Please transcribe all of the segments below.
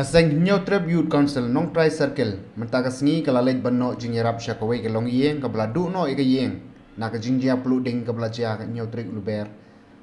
Kaseng nyau trap youth council nong try circle menta kasngi kala lej banno jingyarap syakawai ke long yeng kabla du no ike yeng na ka jingjia plu ding kabla chia ka nyau trik luber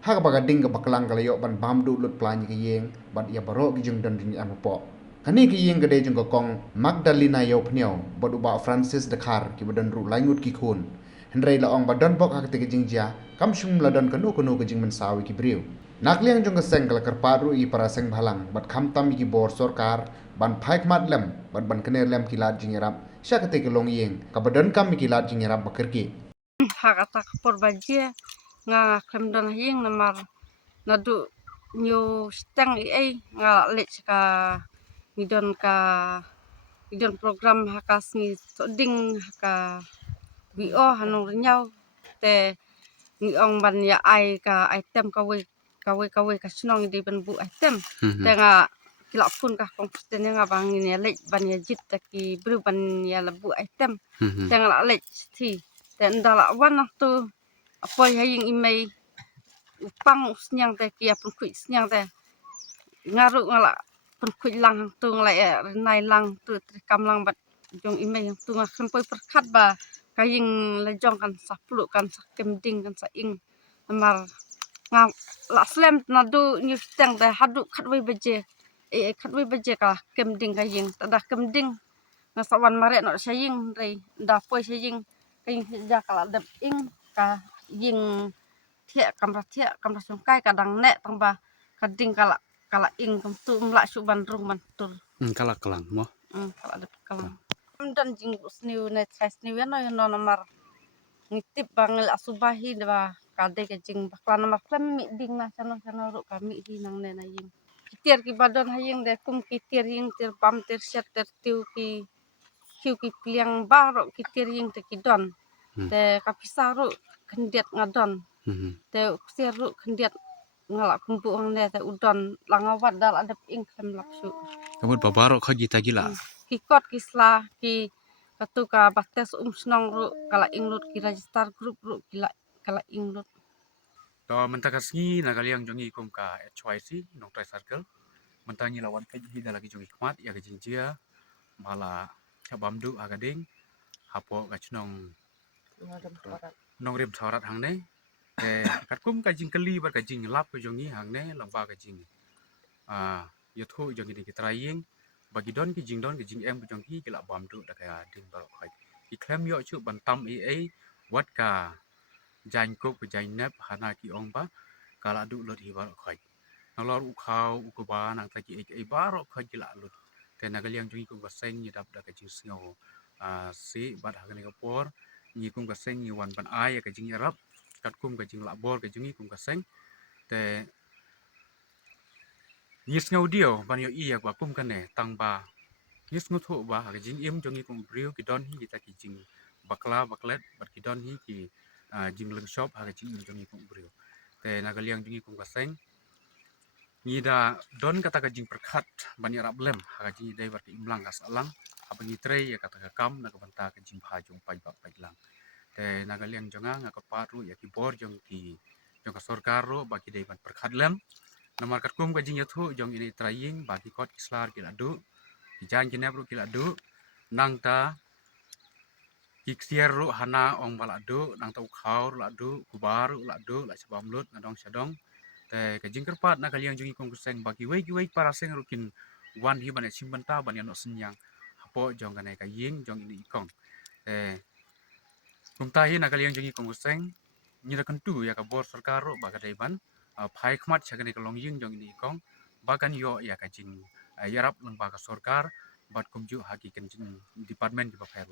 ha ka baga ding ka baklang kala yok ban bam du lut plan ke yeng bat ya baro ki jing dan ring amopo kani ki yeng ka de jing ka kong Magdalena yo pnyo bot uba Francis Dakar ki badan ru langut ki khun hendrai la ong badan bok ha ka te jingjia kam shum la don kanu kanu ka jing men sawi ki briu nakliang jong keseng kala kerparu i para seng bhalang bat kham tam ki bor sorkar ban phaik mat lem bat ban kener lem kilat jingerap syakate ke long yeng kabadan kam kilat jingerap bakerki Hakata kapor bajie nga kemdon hing namar nadu new stang ai nga lech ka midon program hakas ni ding haka bio hanong nyau te ni ong ban ya ai ka item kawe ka snong di ban bu item te nga kila pun ka komputer nga bang ni lech ban ya jit ki bru ban ya lebu item te nga lech thi te ndala wan tu apa yang imei upang usnyang te kia pun kuit snyang te ngaru ngala pun kuit lang tu ngala nai lang tu kam lang bat jong imei tu nga kempoi perkat ba kaying lejong kan saplu kan sakem ding kan sa ing amar nga la slem na du ni stang te hadu khatwei beje ka kem ding kaying tada kem ding na sawan mare no saying rei da poi saying kaying ja kala dep ing ka ying thia kamra sungkai kadang nek tangba kading kala ing kam tu mla su ban rung man tur Kalak kalang mo. kala dep kalang dan jing sniu net sai sniu no no namar ngitip bangel asubahi da kade ke jing baklan namar klem mi ding na chano ru kami hi nang ne na ying kitir ki badon haying de kum kitir ying tir pam tir set tir tiu ki kiu ki pliang baro kitir ying te kidon te kapisaru kendiat ngadon te uksiru kendiat ngalak kumpu ang ne te udon langawat dal adep ing klem laksu Kabut babaro khaji tagila. kikot kisla ki katuka bates snong ru kala inglut ki register group ru kala inglut To mentakasngi nagaliang jongi kum ka HYC nong try circle. Mentangi lawan kaji dalagi jongi kmat ya kajinjia mala chabamdu agading hapo kachnong nong rim thorat hangne katkum kajing keli bar kajing lap ko jongi hangne lamba kajing yotho jongi di kitraying bagi don ki jing em jongi kila bamdu da kaya ding barok khai iklem yo chu bantam ai wat ka jain ko jain nep hana ki ong ba kala du lot hi barok khai nalor u khau u ko ba nang ta ki ai barok khai kila lut te nagaliang jongi ko baseng ni dap da kajing sngo si bat hagne ko por ni kum kaseng ni wan ban ai ka jing arab kat kum ka jing labor ka jingi kum kaseng te yis ngau dio ban yo iya kwa kum kane tang ba yis ngu tho ba ka jing im jongi kum brio ki don hi kita ki jing baklet bat ki don hi ki jing leng shop ha ka jing im jongi kum brio te nagaliang jongi kum kaseng ni da don kata ka jing perkhat ban ya rablem ha ka jing dai bat ki imlang kas alang apa ni tre ya kata ka kam na ka banta ka jing pha jong pai ba pai lang te nagaliang jonga ngakot paru ya ki bor jong ka sorkar ro bagi dei ban perkhat lem namar kat kum ka jing yathu jong ini trying bagi kot islar kila du jan kinap ru kila du nang ta kiksier ru hana ong bala du nang ta ukhaur la du kubar la du la sebam lut nadong sadong te ka jing kerpat na kaliang jongi kum kuseng bagi wei para seng rukin wan hi ban simban ta ban no senyang hapo jong ka ka ying jong ini ikong te kum ta hi na kaliang jongi kum kuseng nyira kentu ya ka bor sarkar ro baga dai ban phai khmat chagani ka long ying jong ni kong bagan yo ya ka jing yarap lang baga sarkar bat kumju haki kan jing department ki ba pher